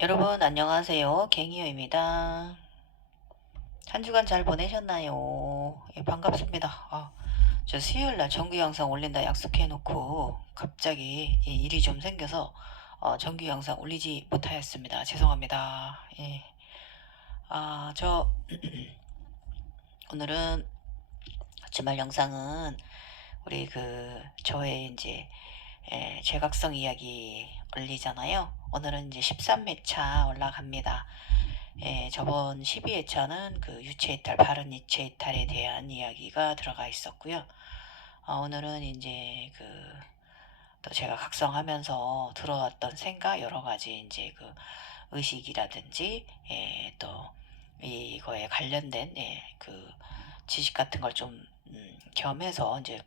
여러분 안녕하세요. 갱이요입니다. 한 주간 잘 보내셨나요? 예, 반갑습니다. 저 수요일날 정규 영상 올린다 약속해 놓고 갑자기 일이 좀 생겨서 정규 영상 올리지 못하였습니다. 죄송합니다. 예. 저 오늘은 주말 영상은 우리 저의 이제 제각성 이야기 올리잖아요. 오늘은 이제 13회차 올라갑니다. 저번 12회차는 그 유체이탈, 바른 유체이탈에 대한 이야기가 들어가 있었고요. 오늘은 이제 또 제가 각성하면서 들어왔던 생각, 여러 가지 이제 의식이라든지, 또 이거에 관련된, 지식 같은 걸 좀, 겸해서 이제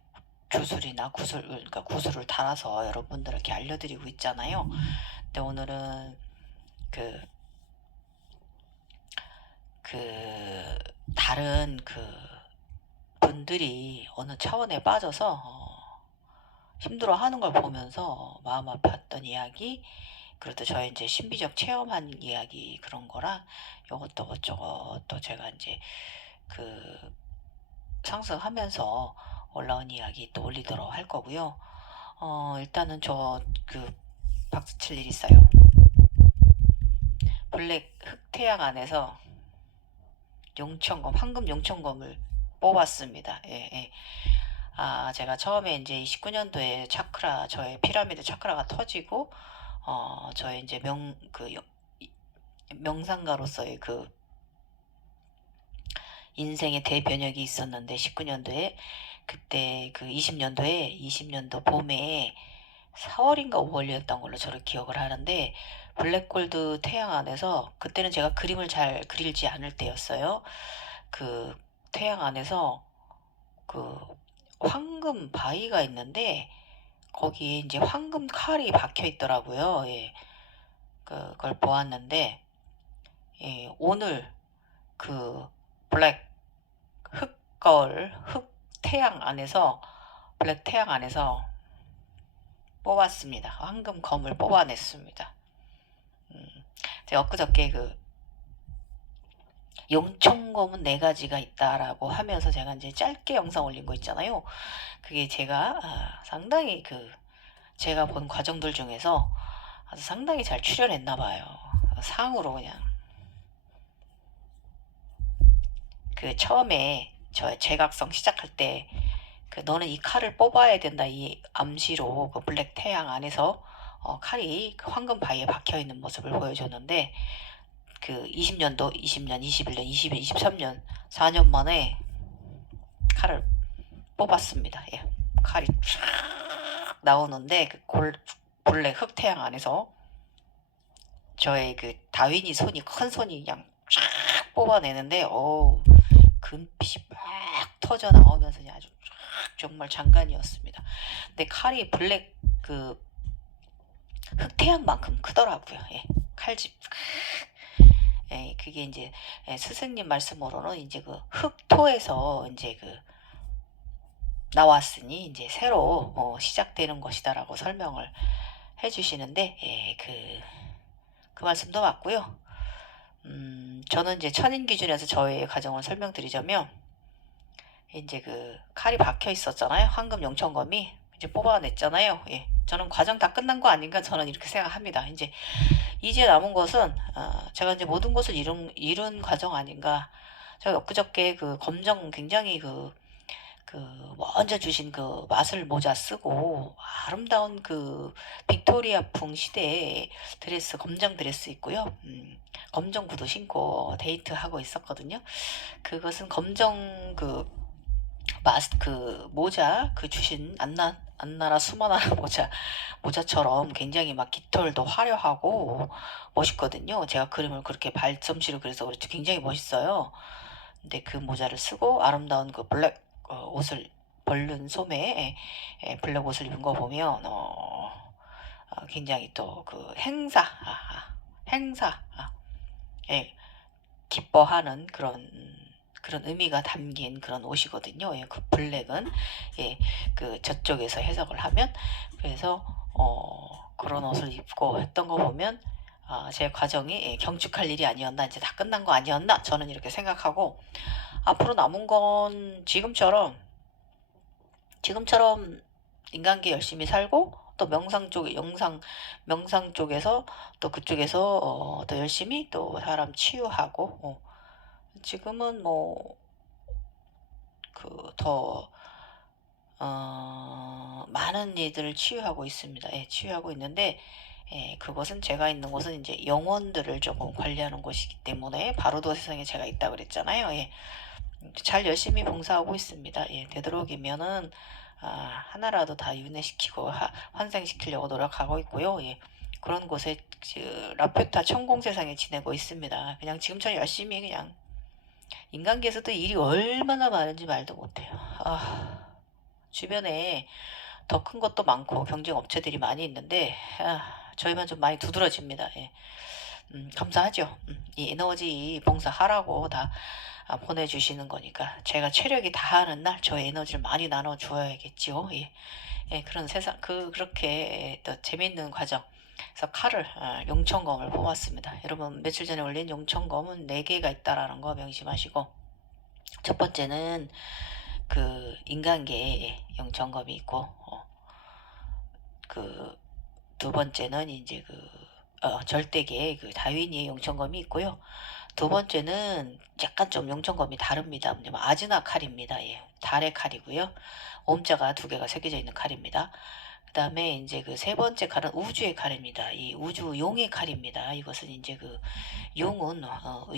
그러니까 구슬을 달아서 여러분들에게 알려드리고 있잖아요. 근데 오늘은 그, 다른 분들이 어느 차원에 빠져서 힘들어 하는 걸 보면서 마음 아팠던 이야기, 그리고 또 저의 이제 신비적 체험한 이야기 그런 거랑 요것도 그것저것 또 제가 이제 그 상승하면서 올라온 이야기 또 올리도록 할 거고요. 일단은 박수 칠 일 있어요. 블랙 흑태양 안에서 황금 용천검을 뽑았습니다. 예, 예. 제가 처음에 이제 19년도에 저의 피라미드 차크라가 터지고, 저의 이제 명상가로서의 인생의 대변혁이 있었는데, 19년도에, 그때 20년도 봄에 4월인가 5월이었던 걸로 저를 기억을 하는데, 블랙골드 태양 안에서, 그때는 제가 그림을 잘 그리지 않을 때였어요. 그 태양 안에서 그 황금 바위가 있는데, 거기에 이제 황금 칼이 박혀 있더라고요. 예. 그걸 보았는데, 예, 오늘 그 블랙 흑태양 안에서, 블랙 태양 안에서 뽑았습니다. 황금 검을 뽑아냈습니다. 제가 엊그저께 용천검은 네 가지가 있다라고 하면서 제가 이제 짧게 영상 올린 거 있잖아요. 그게 제가 상당히 제가 본 과정들 중에서 아주 상당히 잘 출연했나 봐요. 상으로 그냥 처음에 저 제각성 시작할 때 너는 이 칼을 뽑아야 된다 이 암시로 블랙 태양 안에서 칼이 황금 바위에 박혀 있는 모습을 보여줬는데 20년도, 20년, 21년, 22년, 23년 4년 만에 칼을 뽑았습니다. 예. 칼이 쫙 나오는데 블랙 흑태양 안에서 저의 다윈이 손이 큰 손이 그냥 쫙 뽑아내는데 금빛이 막 터져 나오면서 아주 쫙 정말 장관이었습니다. 근데 칼이 블랙 흑태양만큼 크더라고요. 예. 칼집. 예, 그게 이제 스승님 말씀으로는 이제 흑토에서 이제 나왔으니 이제 새로 시작되는 것이다라고 설명을 해주시는데, 예, 그 말씀도 맞고요. 저는 이제 천인 기준에서 저의 가정을 설명드리자면, 이제 칼이 박혀 있었잖아요. 황금 용천검이 이제 뽑아냈잖아요. 예. 저는 과정 다 끝난 거 아닌가 저는 이렇게 생각합니다. 이제 남은 것은 제가 이제 모든 것을 이룬 과정 아닌가. 제가 엊그저께 검정 굉장히 먼저 주신 마술 모자 쓰고 아름다운 빅토리아풍 시대의 드레스, 검정 드레스 입고요. 검정 구두 신고 데이트하고 있었거든요. 그것은 검정 모자 주신 안나라 수만나 모자처럼 굉장히 막 깃털도 화려하고 멋있거든요. 제가 그림을 그렇게 발솜씨로 그래서 그렇지 굉장히 멋있어요. 근데 그 모자를 쓰고 아름다운 블랙 옷을 벌른 소매 블랙 옷을 입은 거 보면 굉장히 또 행사 예, 기뻐하는 그런 의미가 담긴 그런 옷이거든요. 예, 블랙은 예, 저쪽에서 해석을 하면 그래서 그런 옷을 입고 했던 거 보면 제 과정이 경축할 일이 아니었나, 이제 다 끝난 거 아니었나, 저는 이렇게 생각하고, 앞으로 남은 건 지금처럼 인간계 열심히 살고, 또 명상 쪽에서, 또 그쪽에서 또 열심히 또 사람 치유하고, 지금은 뭐 더 많은 이들을 치유하고 있습니다. 예, 치유하고 있는데, 그것은 제가 있는 곳은 이제 영혼들을 조금 관리하는 곳이기 때문에, 바로도 세상에 제가 있다 그랬잖아요. 예, 잘 열심히 봉사하고 있습니다. 예, 되도록이면은 하나라도 다 윤회시키고 환생시키려고 노력하고 있고요. 예, 그런 곳에 라퓨타 천공 세상에 지내고 있습니다. 그냥 지금처럼 열심히, 그냥 인간계에서도 일이 얼마나 많은지 말도 못해요. 주변에 더 큰 것도 많고 경쟁 업체들이 많이 있는데, 저희만 좀 많이 두드러집니다. 예. 감사하죠. 이 에너지 봉사하라고 다 보내주시는 거니까, 제가 체력이 다하는 날 저의 에너지를 많이 나눠 주어야겠지요. 예. 예, 그런 세상, 그렇게 또 재미있는 과정. 그래서 칼을, 용천검을 뽑았습니다. 여러분, 며칠 전에 올린 용천검은 4개가 있다라는 거 명심하시고, 첫 번째는 그 인간계에 용천검이 있고, 그 두 번째는 이제 절대계에 그 다윈이의 용천검이 있고요. 두 번째는 약간 좀 용천검이 다릅니다. 뭐냐면 아즈나 칼입니다. 예, 달의 칼이고요. 옴자가 2개가 새겨져 있는 칼입니다. 그 다음에 이제 그 세 번째 칼은 우주의 칼입니다. 이 우주 용의 칼입니다. 이것은 이제 용은,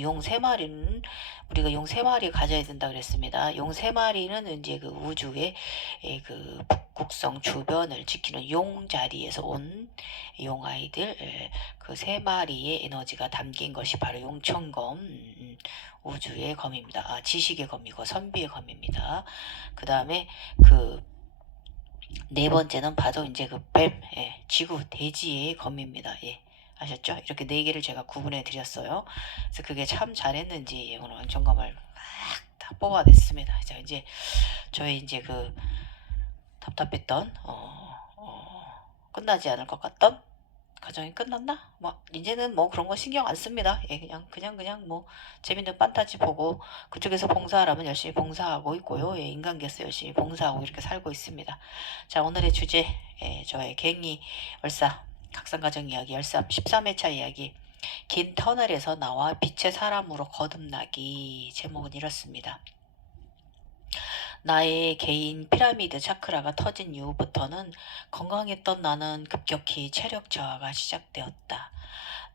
용 3마리는, 우리가 용 3마리 가져야 된다 그랬습니다. 용 3마리는 이제 그 우주의 북극성 주변을 지키는 용 자리에서 온 용 아이들, 그 3마리의 에너지가 담긴 것이 바로 용천검, 우주의 검입니다. 지식의 검이고 선비의 검입니다. 그 다음에 네 번째는 바로 이제 뱀, 지구, 대지의 검입니다. 예. 아셨죠? 이렇게 4개를 제가 구분해 드렸어요. 그래서 그게 참 잘했는지 오늘 원점검을 막 다 뽑아냈습니다. 이제 저희 이제 답답했던, 끝나지 않을 것 같던 과정이 끝났나? 뭐 이제는 뭐 그런 거 신경 안 씁니다. 예, 그냥 뭐 재밌는 판타지 보고, 그쪽에서 봉사하라면 열심히 봉사하고 있고요. 예, 인간계에서 열심히 봉사하고 이렇게 살고 있습니다. 자, 오늘의 주제, 저의 갱이 얼싸 각성가정 이야기, 열사 13회차 이야기, 긴 터널에서 나와 빛의 사람으로 거듭나기. 제목은 이렇습니다. 나의 개인 피라미드 차크라가 터진 이후부터는 건강했던 나는 급격히 체력 저하가 시작되었다.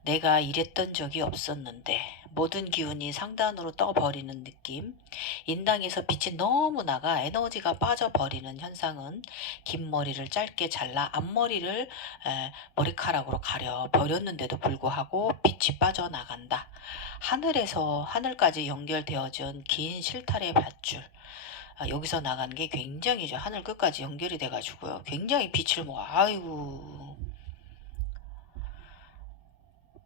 내가 이랬던 적이 없었는데 모든 기운이 상단으로 떠버리는 느낌, 인당에서 빛이 너무 나가 에너지가 빠져버리는 현상은 긴 머리를 짧게 잘라 앞머리를 머리카락으로 가려 버렸는데도 불구하고 빛이 빠져나간다. 하늘에서 하늘까지 연결되어진 긴 실타래 밧줄, 여기서 나가는 게 굉장히 하늘 끝까지 연결이 돼가지고요. 굉장히 빛을 아이고,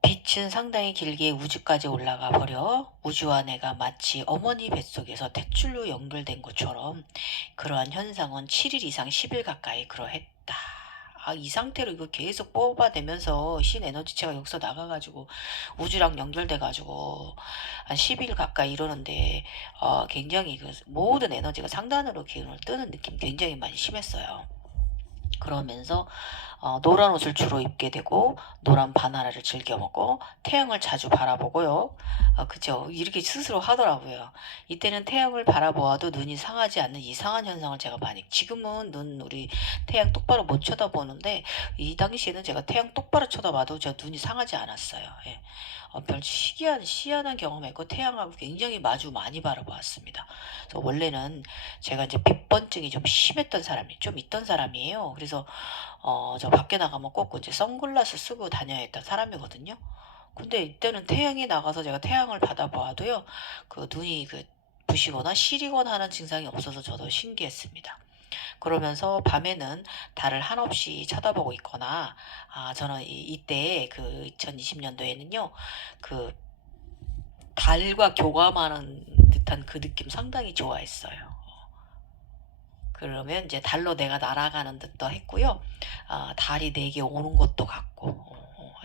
빛은 상당히 길게 우주까지 올라가 버려 우주와 내가 마치 어머니 뱃속에서 tet줄로 연결된 것처럼, 그러한 현상은 7일 이상 10일 가까이 그러했다. 이 상태로 이거 계속 뽑아내면서 신에너지체가 여기서 나가가지고 우주랑 연결돼가지고 한 10일 가까이 이러는데, 굉장히 모든 에너지가 상단으로 기운을 뜨는 느낌 굉장히 많이 심했어요. 그러면서 노란 옷을 주로 입게 되고 노란 바나나를 즐겨 먹고 태양을 자주 바라보고요. 그죠? 이렇게 스스로 하더라고요. 이때는 태양을 바라보아도 눈이 상하지 않는 이상한 현상을 제가 많이, 지금은 우리 태양 똑바로 못 쳐다보는데, 이 당시에는 제가 태양 똑바로 쳐다봐도 저 눈이 상하지 않았어요. 예. 별 희한한 경험했고 태양하고 굉장히 마주 많이 바라보았습니다. 그래서 원래는 제가 이제 빛번증이 좀 심했던 사람이 좀 있던 사람이에요. 그래서 저 밖에 나가면 꼭 이제 선글라스 쓰고 다녀야 했던 사람이거든요. 근데 이때는 태양이 나가서 제가 태양을 받아보아도요, 눈이 부시거나 시리거나 하는 증상이 없어서 저도 신기했습니다. 그러면서 밤에는 달을 한없이 쳐다보고 있거나, 저는 이때 2020년도에는요, 달과 교감하는 듯한 그 느낌 상당히 좋아했어요. 그러면 이제 달로 내가 날아가는 듯도 했고요. 달이 내게 오는 것도 같고,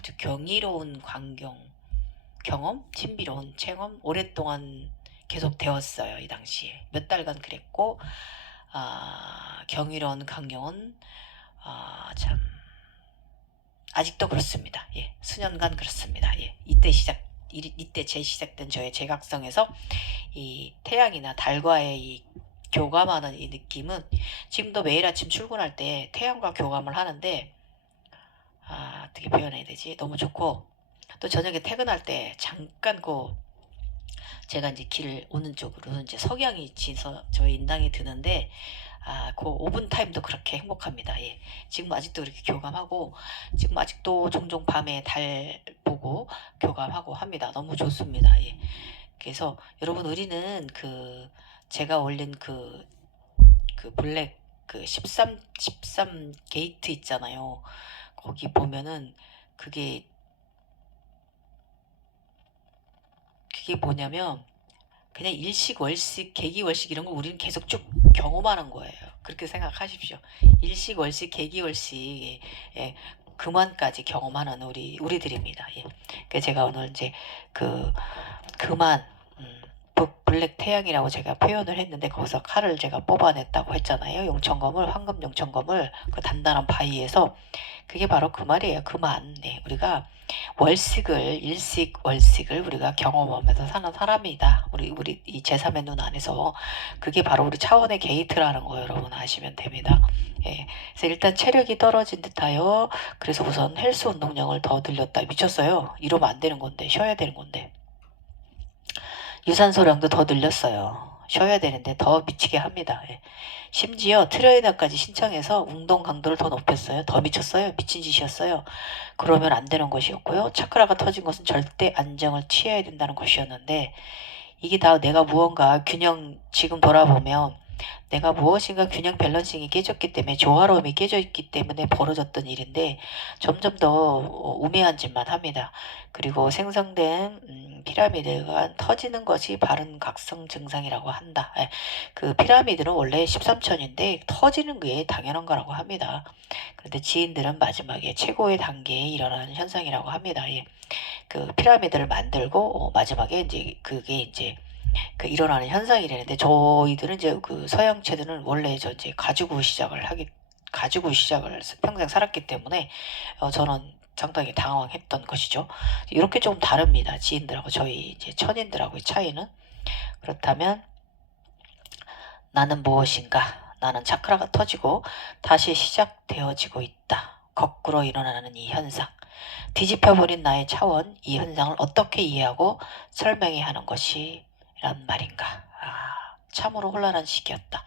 아주 경이로운 경험, 신비로운 체험 오랫동안 계속 되었어요. 이 당시에 몇 달간 그랬고, 경이로운 강령은 참 아직도 그렇습니다. 예, 수년간 그렇습니다. 예, 이때 재시작된 저의 제각성에서 이 태양이나 달과의 이 교감하는 이 느낌은 지금도 매일 아침 출근할 때 태양과 교감을 하는데, 어떻게 표현해야 되지? 너무 좋고, 또 저녁에 퇴근할 때 잠깐 제가 이제 길 오는 쪽으로 이제 석양이 지서 저희 인당에 드는데, 그 5분 타임도 그렇게 행복합니다. 예. 지금 아직도 그렇게 교감하고, 지금 아직도 종종 밤에 달 보고 교감하고 합니다. 너무 좋습니다. 예. 그래서 여러분, 우리는 제가 올린 블랙 13 게이트 있잖아요. 거기 보면은 그게 뭐냐면 그냥 일식, 월식, 계기월식 이런 거 우리는 계속 쭉 경험하는 거예요. 그렇게 생각하십시오. 일식, 월식, 계기월식, 예, 금완까지 경험하는 우리들입니다. 예. 그 제가 오늘 이제 금완, 블랙 태양이라고 제가 표현을 했는데, 거기서 칼을 제가 뽑아냈다고 했잖아요. 용천검을, 황금 용천검을 그 단단한 바위에서, 그게 바로 그 말이에요. 금완. 네, 우리가 일식, 월식을 우리가 경험하면서 사는 사람이다. 우리 이 제3의 눈 안에서. 그게 바로 우리 차원의 게이트라는 거 여러분 아시면 됩니다. 예. 그래서 일단 체력이 떨어진 듯하여, 그래서 우선 헬스 운동량을 더 늘렸다. 미쳤어요. 이러면 안 되는 건데, 쉬어야 되는 건데. 유산소량도 더 늘렸어요. 쉬어야 되는데 더 미치게 합니다. 예. 심지어 트레이너까지 신청해서 운동 강도를 더 높였어요. 더 미쳤어요. 미친 짓이었어요. 그러면 안 되는 것이었고요. 차크라가 터진 것은 절대 안정을 취해야 된다는 것이었는데, 이게 다 내가 무언가 지금 돌아보면 내가 무엇인가 균형 밸런싱이 깨졌기 때문에, 조화로움이 깨져 있기 때문에 벌어졌던 일인데, 점점 더 우매한 짓만 합니다. 그리고 생성된 피라미드가 터지는 것이 바른 각성 증상이라고 한다. 예, 그 피라미드는 원래 13층인데 터지는 게 당연한 거라고 합니다. 그런데 지인들은 마지막에 최고의 단계에 일어나는 현상이라고 합니다. 예, 그 피라미드를 만들고 마지막에 이제 그게 이제 일어나는 현상이라는데, 저희들은 이제 서양체들은 원래 저 이제 가지고 시작을 평생 살았기 때문에 저는 상당히 당황했던 것이죠. 이렇게 좀 다릅니다. 지인들하고 저희 이제 천인들하고의 차이는. 그렇다면 나는 무엇인가? 나는 차크라가 터지고 다시 시작되어지고 있다. 거꾸로 일어나는 이 현상. 뒤집혀버린 나의 차원, 이 현상을 어떻게 이해하고 설명해야 하는 것이 란 말인가. 참으로 혼란한 시기였다.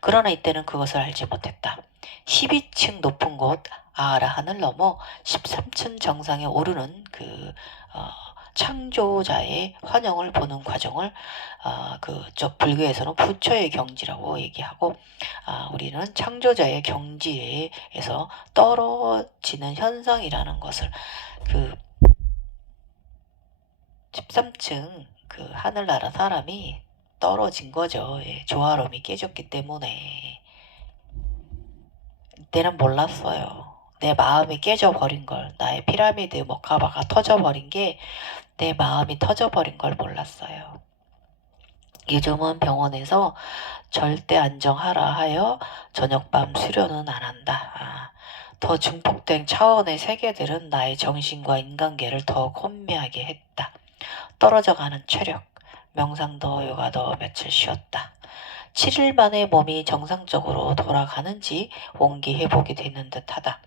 그러나 이때는 그것을 알지 못했다. 12층 높은 곳 아라 하늘 넘어 13층 정상에 오르는 창조자의 환영을 보는 과정을 그쪽 불교에서는 부처의 경지라고 얘기하고, 우리는 창조자의 경지에서 떨어지는 현상이라는 것을, 그 13층 하늘나라 사람이 떨어진 거죠. 예, 조화로움이 깨졌기 때문에. 이때는 몰랐어요. 내 마음이 깨져버린 걸, 나의 피라미드 머카바가 터져버린 게 내 마음이 터져버린 걸 몰랐어요. 요즘은 병원에서 절대 안정하라 하여 저녁밤 수련은 안 한다. 더 증폭된 차원의 세계들은 나의 정신과 인간계를 더 혼미하게 했다. 떨어져가는 체력, 명상도 요가도 며칠 쉬었다. 7일 만에 몸이 정상적으로 돌아가는지 원기 회복이 되는 듯하다.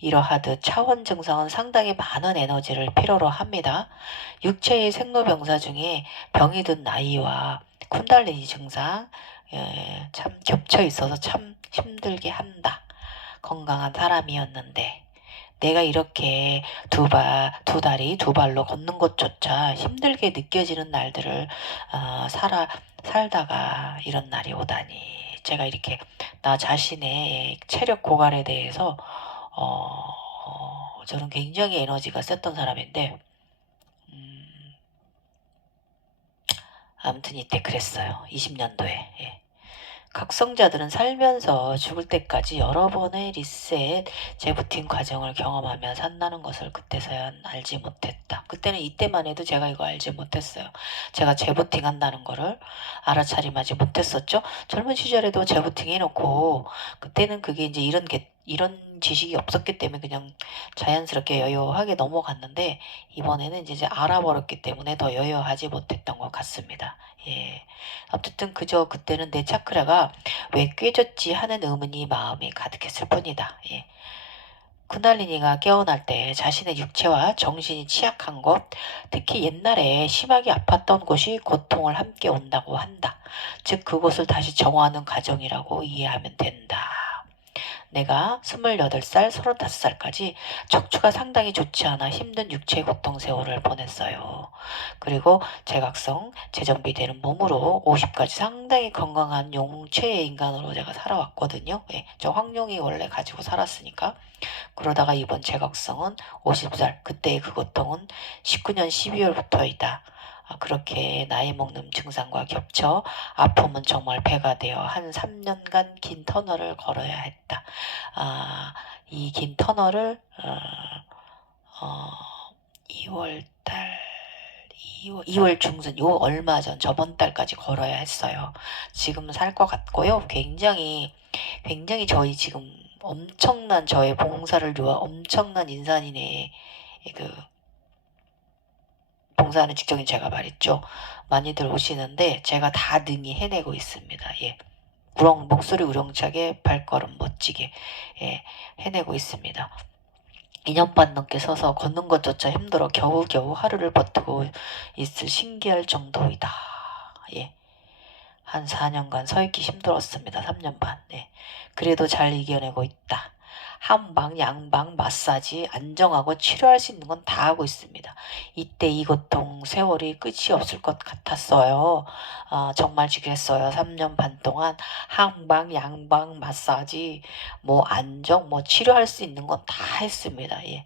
이러하듯 차원 증상은 상당히 많은 에너지를 필요로 합니다. 육체의 생로병사 중에 병이 든 나이와 쿤달리니 증상, 참 겹쳐 있어서 참 힘들게 한다. 건강한 사람이었는데 내가 이렇게 두 다리 두 발로 걷는 것조차 힘들게 느껴지는 날들을 살다가 이런 날이 오다니. 제가 이렇게 나 자신의 체력 고갈에 대해서 저는 굉장히 에너지가 셌던 사람인데, 아무튼 이때 그랬어요. 20년도에. 예. 각성자들은 살면서 죽을 때까지 여러 번의 리셋, 재부팅 과정을 경험하며 산다는 것을 그때서야 알지 못했다. 그때는 이때만 해도 제가 이거 알지 못했어요. 제가 재부팅 한다는 거를 알아차림하지 못했었죠. 젊은 시절에도 재부팅 해놓고 그때는 그게 이제 이런 지식이 없었기 때문에 그냥 자연스럽게 여유하게 넘어갔는데 이번에는 이제 알아버렸기 때문에 더 여유하지 못했던 것 같습니다. 예. 어쨌든 그저 그때는 내 차크라가 왜 꿰졌지 하는 의문이 마음에 가득했을 뿐이다. 예. 군달리니가 깨어날 때 자신의 육체와 정신이 취약한 것, 특히 옛날에 심하게 아팠던 곳이 고통을 함께 온다고 한다. 즉 그곳을 다시 정화하는 과정이라고 이해하면 된다. 내가 28살, 35살까지 척추가 상당히 좋지 않아 힘든 육체 고통 세월을 보냈어요. 그리고 제각성, 재정비되는 몸으로 50까지 상당히 건강한 용체의 인간으로 제가 살아왔거든요. 예, 저 황룡이 원래 가지고 살았으니까. 그러다가 이번 제각성은 50살, 그때의 그 고통은 19년 12월부터이다. 그렇게 나이 먹는 증상과 겹쳐 아픔은 정말 배가 되어 한 3년간 긴 터널을 걸어야 했다. 이 긴 터널을 2월달 2월 중순 요 얼마 전 저번 달까지 걸어야 했어요. 지금 살 것 같고요. 굉장히 저희 지금 엄청난 저의 봉사를 위한 엄청난 인산인의 그 봉사하는 직종인 제가 말했죠. 많이들 오시는데 제가 다 능히 해내고 있습니다. 예. 목소리 우렁차게 발걸음 멋지게 예, 해내고 있습니다. 2년 반 넘게 서서 걷는 것조차 힘들어 겨우겨우 하루를 버티고 있을 신기할 정도이다. 예. 한 4년간 서 있기 힘들었습니다. 3년 반. 네. 그래도 잘 이겨내고 있다. 한방, 양방, 마사지, 안정하고 치료할 수 있는 건 다 하고 있습니다. 이때 이 고통 세월이 끝이 없을 것 같았어요. 정말 지겠어요. 3년 반 동안 한방, 양방, 마사지, 뭐 안정, 뭐 치료할 수 있는 건 다 했습니다. 예.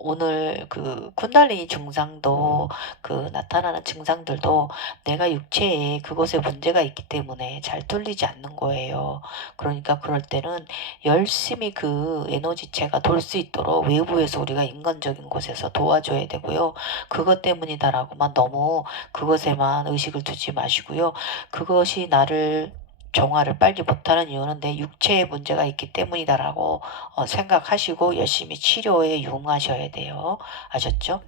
오늘 그 쿤달리니 증상도 그 나타나는 증상들도 내가 육체에 그곳에 문제가 있기 때문에 잘 뚫리지 않는 거예요. 그러니까 그럴 때는 열심히 그 에너지체가 돌 수 있도록 외부에서 우리가 인간적인 곳에서 도와줘야 되고요. 그것 때문이다라고만 너무 그것에만 의식을 두지 마시고요. 그것이 나를 정화를 빨리 못하는 이유는 내 육체에 문제가 있기 때문이다라고 생각하시고 열심히 치료에 유응하셔야 돼요. 아셨죠?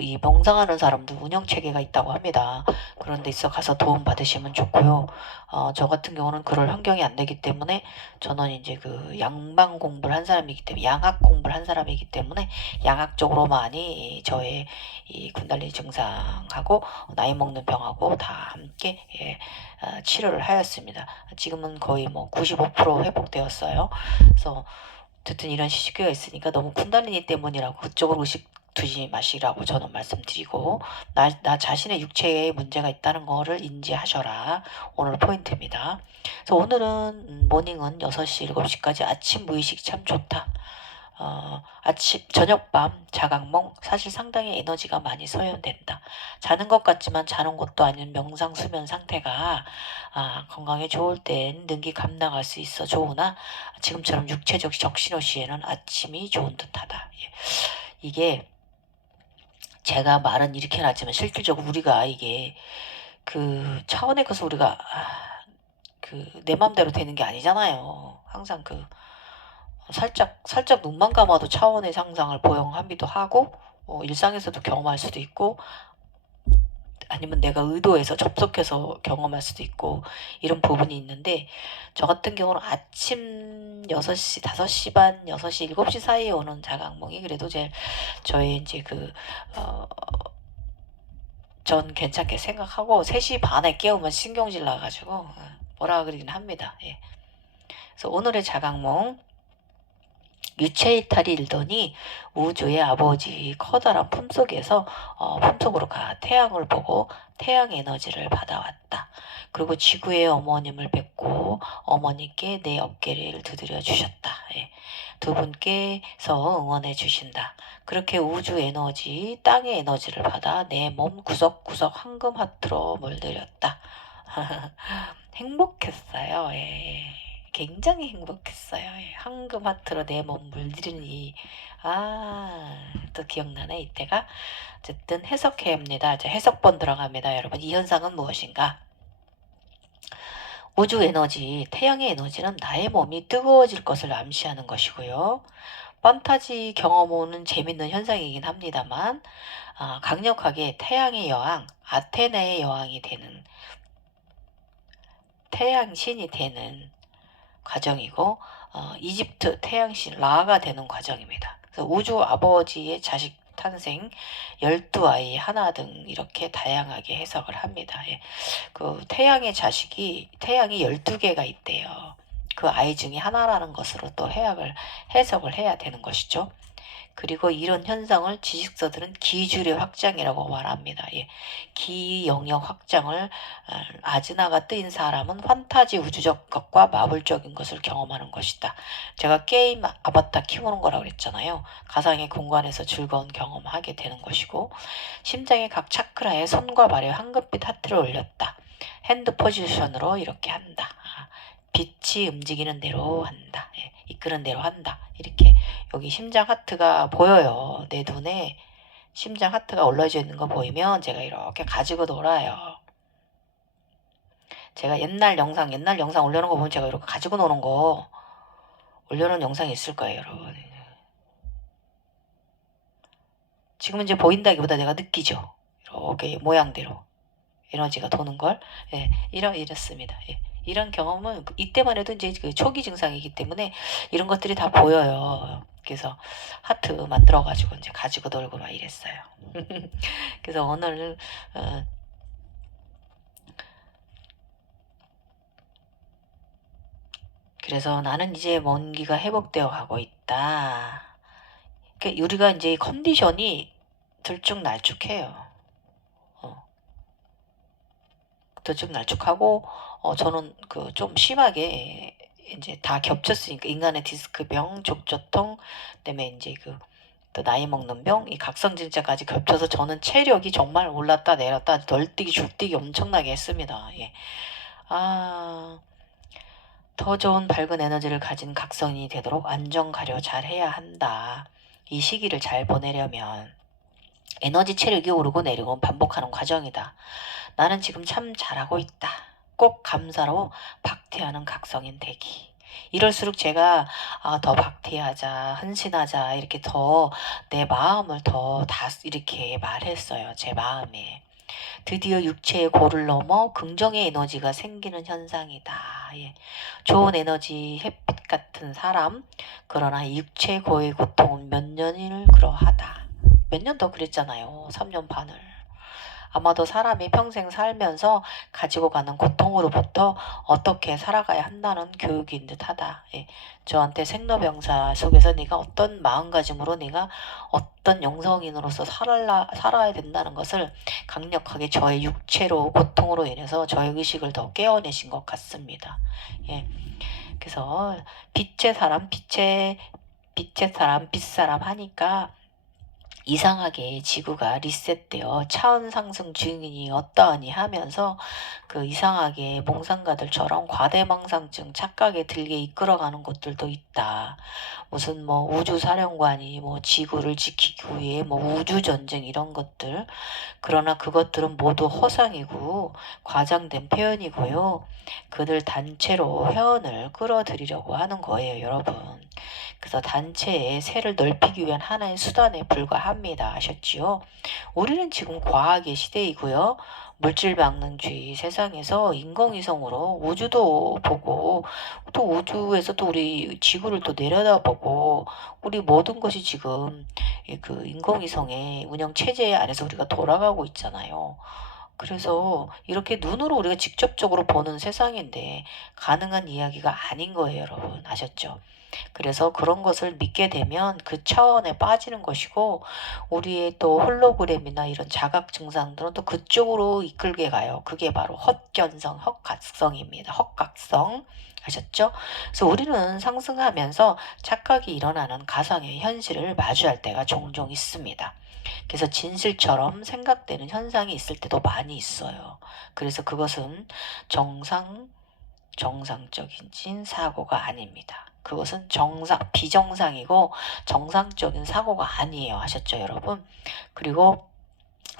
이 명상하는 사람도 운영 체계가 있다고 합니다. 그런 데 있어 가서 도움 받으시면 좋고요. 저 같은 경우는 그럴 환경이 안 되기 때문에 저는 이제 그 양방 공부를 한 사람이기 때문에 양학 공부를 한 사람이기 때문에 양학적으로 많이 저의 이 군달리 증상하고 나이 먹는 병하고 다 함께 치료를 하였습니다. 지금은 거의 뭐 95% 회복되었어요. 그래서 어쨌든 이런 시기가 있으니까 너무 쿤달리니 때문이라고 그쪽으로 의식 두지 마시라고 저는 말씀드리고 나 자신의 육체에 문제가 있다는 거를 인지하셔라. 오늘 포인트입니다. 그래서 오늘은 모닝은 6시 7시까지 아침 무의식 참 좋다. 아침 저녁 밤 자각몽 사실 상당히 에너지가 많이 소요된다. 자는 것 같지만 자는 것도 아닌 명상 수면 상태가 건강에 좋을 땐 능기 감당할 수 있어 좋으나 지금처럼 육체적 적신호 시에는 아침이 좋은 듯하다. 예. 이게 제가 말은 이렇게 하지만 실질적으로 우리가 이게 그 차원에 가서 우리가 그 내 맘대로 되는 게 아니잖아요. 항상 그 살짝 눈만 감아도 차원의 상상을 보영하기도 하고 일상에서도 경험할 수도 있고 아니면 내가 의도해서 접속해서 경험할 수도 있고 이런 부분이 있는데 저 같은 경우는 아침 6시, 5시 반, 6시, 7시 사이에 오는 자각몽이 그래도 저의 이제 전 괜찮게 생각하고 3시 반에 깨우면 신경질 나가지고 뭐라 그러긴 합니다. 예. 그래서 오늘의 자각몽 유체 이탈이 일더니 우주의 아버지 커다란 품속에서 품속으로 가 태양을 보고 태양 에너지를 받아왔다. 그리고 지구의 어머님을 뵙고 어머니께 내 어깨를 두드려 주셨다. 예. 두 분께서 응원해 주신다. 그렇게 우주 에너지, 땅의 에너지를 받아 내 몸 구석구석 황금 하트로 물들였다. 행복했어요. 예. 굉장히 행복했어요. 예. 황금 하트로 내 몸 물들이니 또 기억나네 이때가. 어쨌든 해석해야 합니다. 이제 해석본 들어갑니다. 여러분 이 현상은 무엇인가? 우주 에너지, 태양의 에너지는 나의 몸이 뜨거워질 것을 암시하는 것이고요. 판타지 경험은 재밌는 현상이긴 합니다만 강력하게 태양의 여왕, 아테네의 여왕이 되는 태양신이 되는 과정이고 이집트 태양신 라가 되는 과정입니다. 그래서 우주 아버지의 자식 탄생, 12아이 하나 등 이렇게 다양하게 해석을 합니다. 예. 그 태양의 자식이 태양이 12개가 있대요. 그 아이 중에 하나라는 것으로 또 해석을 해야 되는 것이죠. 그리고 이런 현상을 지식서들은 기주례 확장이라고 말합니다. 예. 기 영역 확장을 아즈나가 뜨인 사람은 판타지 우주적 것과 마블적인 것을 경험하는 것이다. 제가 게임 아바타 키우는 거라고 그랬잖아요. 가상의 공간에서 즐거운 경험하게 되는 것이고 심장의 각 차크라에 손과 발에 황금빛 하트를 올렸다. 핸드 포지션으로 이렇게 한다. 빛이 움직이는 대로 한다. 예, 이끄는 대로 한다. 이렇게 여기 심장 하트가 보여요. 내 눈에 심장 하트가 올라져 있는 거 보이면 제가 이렇게 가지고 놀아요. 제가 옛날 영상 올려놓은 거 보면 제가 이렇게 가지고 노는 거 올려놓은 영상이 있을 거예요, 여러분. 지금 이제 보인다기보다 내가 느끼죠. 이렇게 모양대로 에너지가 도는 걸. 예, 이렇습니다. 예. 이런 경험은 이때만 해도 이제 그 초기 증상이기 때문에 이런 것들이 다 보여요. 그래서 하트 만들어가지고 이제 가지고 놀고 막 이랬어요. 그래서 오늘 그래서 나는 이제 먼기가 회복되어 가고 있다. 우리가 이제 컨디션이 들쭉날쭉해요. 들쭉날쭉하고 저는 그 좀 심하게 이제 다 겹쳤으니까 인간의 디스크병, 족저통, 그다음에 이제 그 또 나이 먹는 병, 이 각성질환까지 겹쳐서 저는 체력이 정말 올랐다 내렸다 널뛰기 줄뛰기 엄청나게 했습니다. 예. 더 좋은 밝은 에너지를 가진 각성이 되도록 안정 가려 잘 해야 한다. 이 시기를 잘 보내려면 에너지 체력이 오르고 내리고 반복하는 과정이다. 나는 지금 참 잘하고 있다. 꼭 감사로 박태하는 각성인 되기. 이럴수록 제가 더 박태하자, 헌신하자 이렇게 더 내 마음을 더 이렇게 말했어요. 제 마음에. 드디어 육체의 고를 넘어 긍정의 에너지가 생기는 현상이다. 예. 좋은 에너지, 햇빛 같은 사람. 그러나 육체 고의 고통은 몇 년을 그러하다. 몇 년 더 그랬잖아요. 3년 반을. 아마도 사람이 평생 살면서 가지고 가는 고통으로부터 어떻게 살아가야 한다는 교육인 듯하다. 예. 저한테 생로병사 속에서 네가 어떤 마음가짐으로 네가 어떤 영성인으로서 살아야 된다는 것을 강력하게 저의 육체로 고통으로 인해서 저의 의식을 더 깨어내신 것 같습니다. 예. 그래서 빛의 사람, 빛사람 하니까 이상하게 지구가 리셋되어 차원 상승 중이니 어떠하니 하면서 그 이상하게 몽상가들처럼 과대망상증 착각에 들게 이끌어가는 것들도 있다. 무슨 뭐 우주사령관이 뭐 지구를 지키기 위해 뭐 우주전쟁 이런 것들. 그러나 그것들은 모두 허상이고 과장된 표현이고요. 그들 단체로 회원을 끌어들이려고 하는 거예요, 여러분. 그래서 단체의 세를 넓히기 위한 하나의 수단에 불과합니다. 아셨지요? 우리는 지금 과학의 시대이고요. 물질망능주의 세상에서 인공위성으로 우주도 보고 또 우주에서 또 우리 지구를 또 내려다보고 우리 모든 것이 지금 그 인공위성의 운영 체제 안에서 우리가 돌아가고 있잖아요. 그래서 이렇게 눈으로 우리가 직접적으로 보는 세상인데 가능한 이야기가 아닌 거예요, 여러분. 아셨죠? 그래서 그런 것을 믿게 되면 그 차원에 빠지는 것이고 우리의 또 홀로그램이나 이런 자각 증상들은 또 그쪽으로 이끌게 가요. 그게 바로 헛견성, 헛각성입니다. 헛각성. 아셨죠? 그래서 우리는 상승하면서 착각이 일어나는 가상의 현실을 마주할 때가 종종 있습니다. 그래서 진실처럼 생각되는 현상이 있을 때도 많이 있어요. 그래서 그것은 정상적인 사고가 아닙니다. 그것은 비정상이고 정상적인 사고가 아니에요. 아셨죠, 여러분? 그리고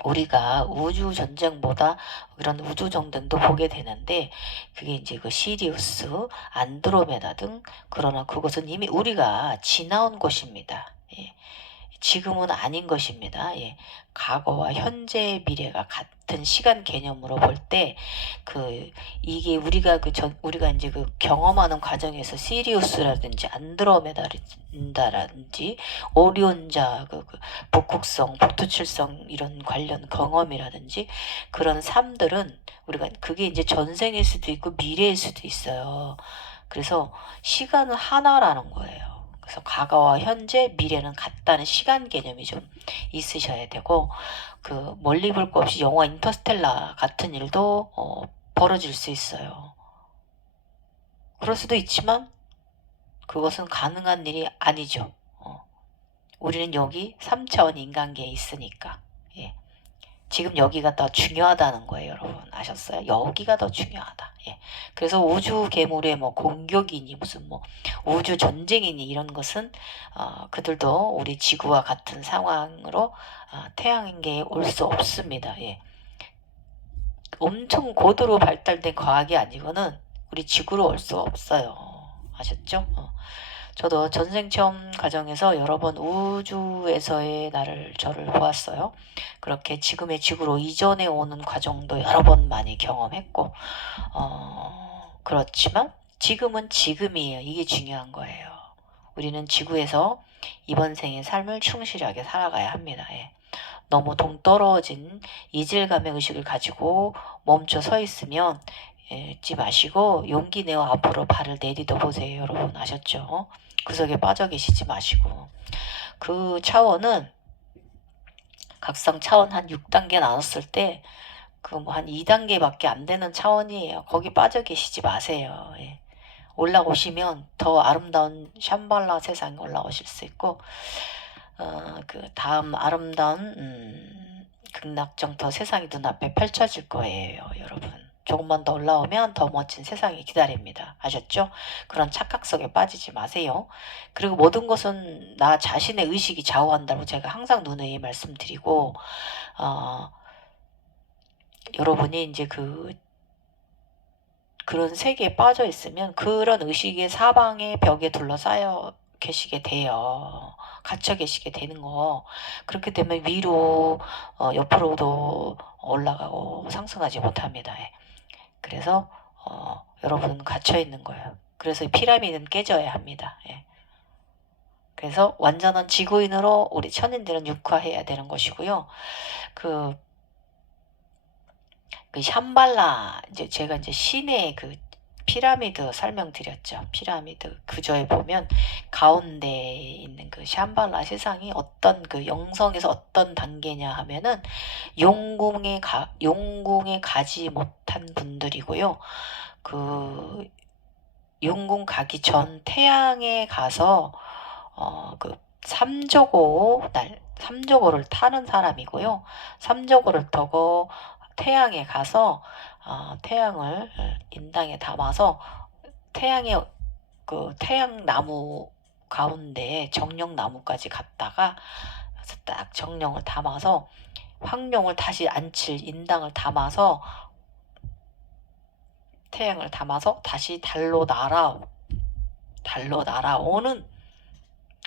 우리가 우주 전쟁보다 그런 우주 전쟁도 보게 되는데, 그게 이제 그 시리우스, 안드로메다 등, 그러나 그것은 이미 우리가 지나온 곳입니다. 예. 지금은 아닌 것입니다. 예. 과거와 현재 미래가 같은 시간 개념으로 볼 때, 이게 우리가 이제 그 경험하는 과정에서 시리우스라든지 안드로메다라든지 오리온자 북극성, 북두칠성 이런 관련 경험이라든지 그런 삶들은 우리가 그게 이제 전생일 수도 있고 미래일 수도 있어요. 그래서 시간은 하나라는 거예요. 그래서 과거와 현재, 미래는 같다는 시간 개념이 좀 있으셔야 되고, 멀리 볼 거 없이 영화 인터스텔라 같은 일도 벌어질 수 있어요. 그럴 수도 있지만 그것은 가능한 일이 아니죠. 우리는 여기 3차원 인간계에 있으니까. 예. 지금 여기가 더 중요하다는 거예요, 여러분. 아셨어요? 여기가 더 중요하다. 예. 그래서 우주 괴물의 뭐 공격이니 무슨 뭐 우주 전쟁이니 이런 것은 그들도 우리 지구와 같은 상황으로 태양계에 올 수 없습니다. 예. 엄청 고도로 발달된 과학이 아니고는 우리 지구로 올 수 없어요. 아셨죠? 저도 전생 체험 과정에서 여러 번 우주에서의 저를 보았어요. 그렇게 지금의 지구로 이전해 오는 과정도 여러 번 많이 경험했고, 그렇지만 지금은 지금이에요. 이게 중요한 거예요. 우리는 지구에서 이번 생의 삶을 충실하게 살아가야 합니다. 예. 너무 동떨어진 이질감의 의식을 가지고 멈춰 서 있으면 잊지 마시고 용기 내어 앞으로 발을 내디뎌 보세요. 여러분 아셨죠? 구석에 빠져 계시지 마시고, 그 차원은 각성 차원 한 6단계 나눴을 때 그 뭐 한 2단계밖에 안 되는 차원이에요. 거기 빠져 계시지 마세요. 예. 올라오시면 더 아름다운 샴발라 세상에 올라오실 수 있고, 그 다음 아름다운 극락정터 세상이 눈앞에 펼쳐질 거예요, 여러분. 조금만 더 올라오면 더 멋진 세상이 기다립니다. 아셨죠? 그런 착각 속에 빠지지 마세요. 그리고 모든 것은 나 자신의 의식이 좌우한다고 제가 항상 누누이 말씀드리고, 여러분이 이제 그런 세계에 빠져 있으면 그런 의식의 사방의 벽에 둘러싸여 계시게 돼요. 갇혀 계시게 되는 거. 그렇게 되면 위로 옆으로도 올라가고 상승하지 못합니다. 예. 그래서 여러분은 갇혀 있는 거예요. 그래서 피라미드는 깨져야 합니다. 예. 그래서 완전한 지구인으로 우리 천인들은 육화해야 되는 것이고요. 그 샴발라, 이제 제가 이제 신의 그 피라미드 설명드렸죠. 피라미드 구조에 보면 가운데 있는 그 샴발라 세상이 어떤 그 영성에서 어떤 단계냐 하면은 용궁에 가지 못한 분들이고요. 그 용궁 가기 전 태양에 가서 그 삼조고를 타는 사람이고요. 삼조고를 타고 태양에 가서 태양을 인당에 담아서 태양의 그 태양나무 가운데 정령나무까지 갔다가 딱 정령을 담아서 황룡을 다시 안칠 인당을 담아서 태양을 담아서 다시 달로 날아오는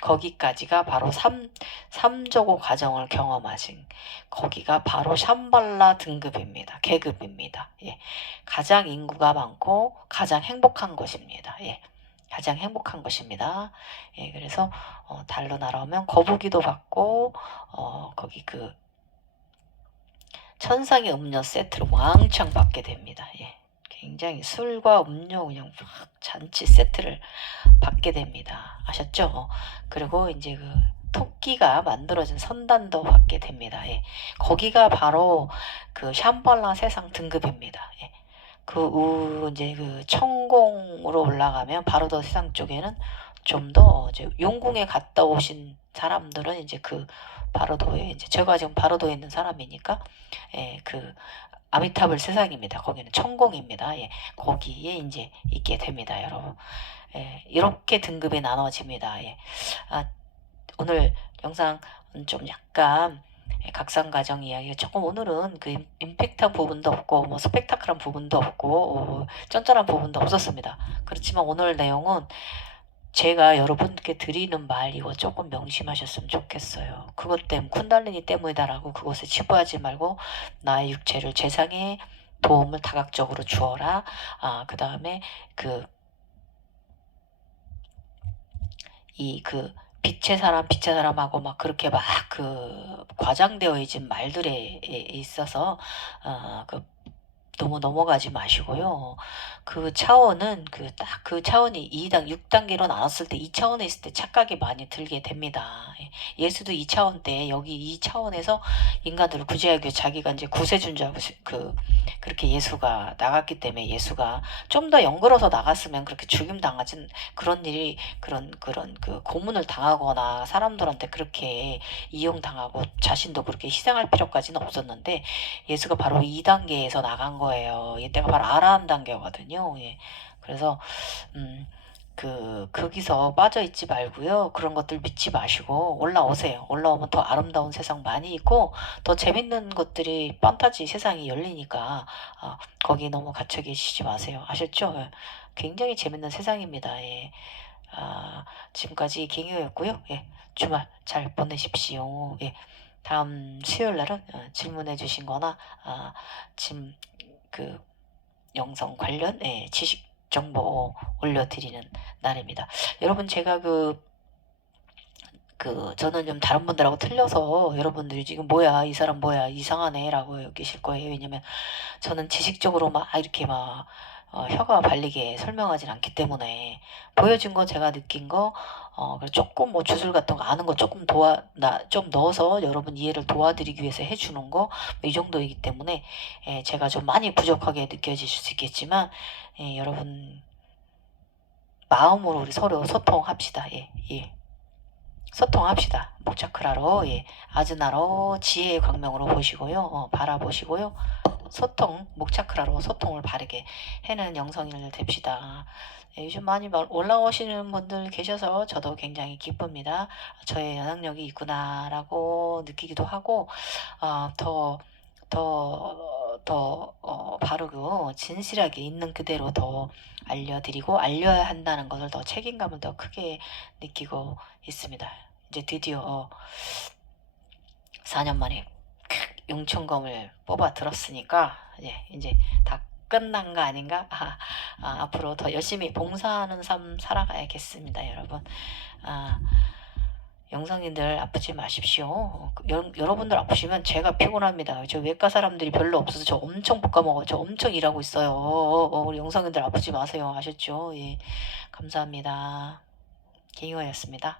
거기까지가 바로 삼조고 과정을 경험하신, 거기가 바로 샴발라 등급입니다. 계급입니다. 예. 가장 인구가 많고 가장 행복한 것입니다. 예. 가장 행복한 것입니다. 예. 그래서 달로 날아오면 거북이도 받고 거기 그 천상의 음료 세트로 왕창 받게 됩니다. 예. 굉장히 술과 음료 그냥 막 잔치 세트를 받게 됩니다. 아셨죠? 그리고 이제 그 토끼가 만들어진 선단도 받게 됩니다. 예. 거기가 바로 그 샴발라 세상 등급입니다. 예. 이제 그 천공 용궁으로 올라가면 바로더 세상 쪽에는 좀 더 이제 용궁에 갔다 오신 사람들은 이제 그 바로도에 이제 제가 지금 바로도에 있는 사람이니까 그 아미타불 세상입니다. 거기는 천공입니다. 거기에 이제 있게 됩니다, 여러분. 이렇게 등급이 나눠집니다. 오늘 영상 좀 약간 각성가정 이야기가 조금 오늘은 그 임팩트한 부분도 없고 뭐 스펙타클한 부분도 없고 쩐쩐한 부분도 없었습니다. 그렇지만 오늘 내용은 제가 여러분께 드리는 말 이거 조금 명심하셨으면 좋겠어요. 그것 때문에 쿤달리니 때문이다라고 그것에 치부하지 말고 나의 육체를 재상에 도움을 다각적으로 주어라. 그 다음에 빛의 사람하고 막 그렇게 막 과장되어 있는 말들에 있어서 너무 넘어가지 마시고요. 그 차원은 딱 그 차원이 2단, 6단계로 나눴을 때 2차원에 있을 때 착각이 많이 들게 됩니다. 예수도 2차원 때 여기 2차원에서 인간들을 구제하기 위해 자기가 이제 구세주인 그렇게 예수가 나갔기 때문에 예수가 좀 더 연걸어서 나갔으면 그렇게 죽임 당하진 그런 일이 그런 고문을 당하거나 사람들한테 그렇게 이용당하고 자신도 그렇게 희생할 필요까지는 없었는데 예수가 바로 2단계에서 나간 거예요. 이때가 바로 아라한 단계거든요. 그래서 거기서 빠져있지 말고요. 그런 것들 믿지 마시고 올라오세요. 올라오면 더 아름다운 세상 많이 있고 더 재밌는 것들이 판타지 세상이 열리니까 거기 너무 갇혀 계시지 마세요. 아셨죠? 굉장히 재밌는 세상입니다. 지금까지 갱유였고요. 주말 잘 보내십시오. 다음 수요일날은 질문해 주신 거나 영상 관련 지식 정보 올려드리는 날입니다. 여러분 제가 저는 좀 다른 분들하고 틀려서 여러분들이 지금 뭐야 이 사람 뭐야 이상하네 라고 여기실 거예요. 왜냐면 저는 지식적으로 막 이렇게 막 혀가 발리게 설명하진 않기 때문에 보여준 거 제가 느낀 거 조금 뭐 주술 같은 거 아는 거 조금 좀 넣어서 여러분 이해를 도와드리기 위해서 해주는 거 이 정도이기 때문에 제가 좀 많이 부족하게 느껴질 수 있겠지만 여러분 마음으로 우리 서로 소통합시다. 소통합시다. 목차크라로 아즈나로 지혜의 광명으로 보시고요. 바라보시고요. 소통, 목차크라로 소통을 바르게 해는 영성인을 됩시다. 요즘 많이 올라오시는 분들 계셔서 저도 굉장히 기쁩니다. 저의 영향력이 있구나라고 느끼기도 하고 더 바르고 진실하게 있는 그대로 더 알려드리고 알려야 한다는 것을 더 책임감을 더 크게 느끼고 있습니다. 이제 드디어 4년 만에 용천검을 뽑아 들었으니까 이제 다 끝난 거 아닌가? 앞으로 더 열심히 봉사하는 삶 살아가야겠습니다, 여러분. 영성인들 아프지 마십시오. 여러분들 아프시면 제가 피곤합니다. 저 외과 사람들이 별로 없어서 저 엄청 볶아먹어요. 저 엄청 일하고 있어요. 우리 영성인들 아프지 마세요. 아셨죠? 감사합니다. 김희화였습니다.